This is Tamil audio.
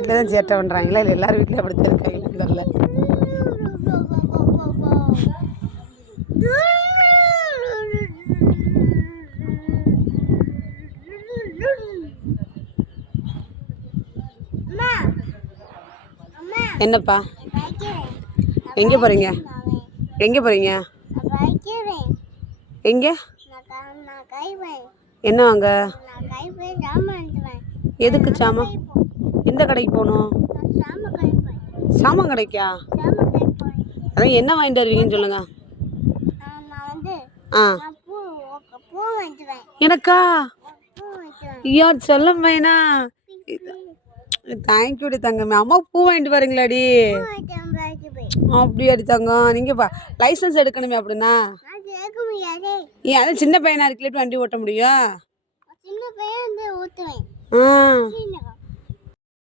வீட்டில் தான் சேட்டை பண்ணுறாங்களா இல்லை எல்லாரும் வீட்டில் அப்படி தான் தெரில என்னப்பா? எங்கே போகிறீங்க எங்கே போகிறீங்க எங்கே? என்ன வாங்க? எதுக்கு சாமான் எந்த கடைக்கு போகணும்? சாமான் கடைக்கா அதான் என்ன வாங்கிட்டு வருவீங்கன்னு சொல்லுங்க. ஆ. எனக்கா? யார் சொல்ல வேணா. தேங்க்யூடி தங்கமே. அம்மா பூ வாங்கிட்டு வரீங்களாடி? அப்படியாடி தங்கம் நீங்கள் பா லைசன்ஸ் எடுக்கணுமே அப்படின்னா? ஏன் அது சின்ன பையனா இருக்குல்ல எப்படி வண்டி ஓட்ட முடியும்?